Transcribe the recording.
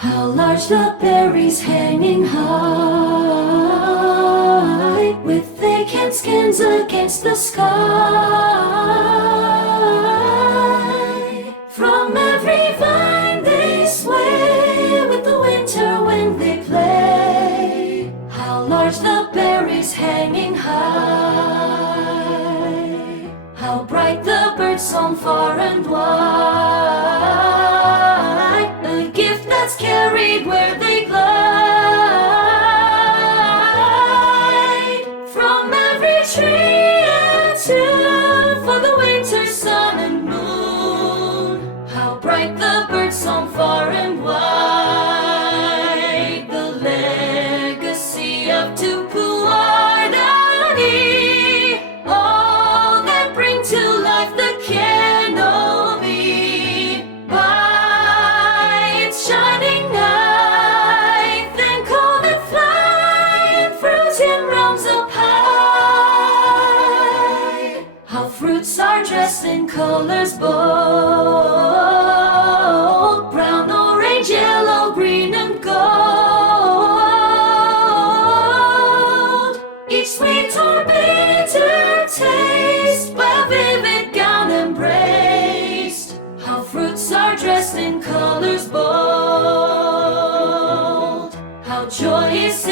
How large the berries hanging high, with vacant skins against the sky. From every vine they sway, with the winter wind they play. How large the berries hanging high. How bright the bird song far and wide, a gift that's carried where they glide. From every tree and tune, for the winter sun and moon. How bright the bird song far and wide, the legacy of Tupuārangi, all that bring to life the canopy. By its shining eye, then call it flying fruit in realms up high. How fruits are dressed in colors bold, brown, orange, yellow, green, and gold. Each sweet or bitter taste, by a vivid gown embraced. How fruits are dressed in colors bold, how joyous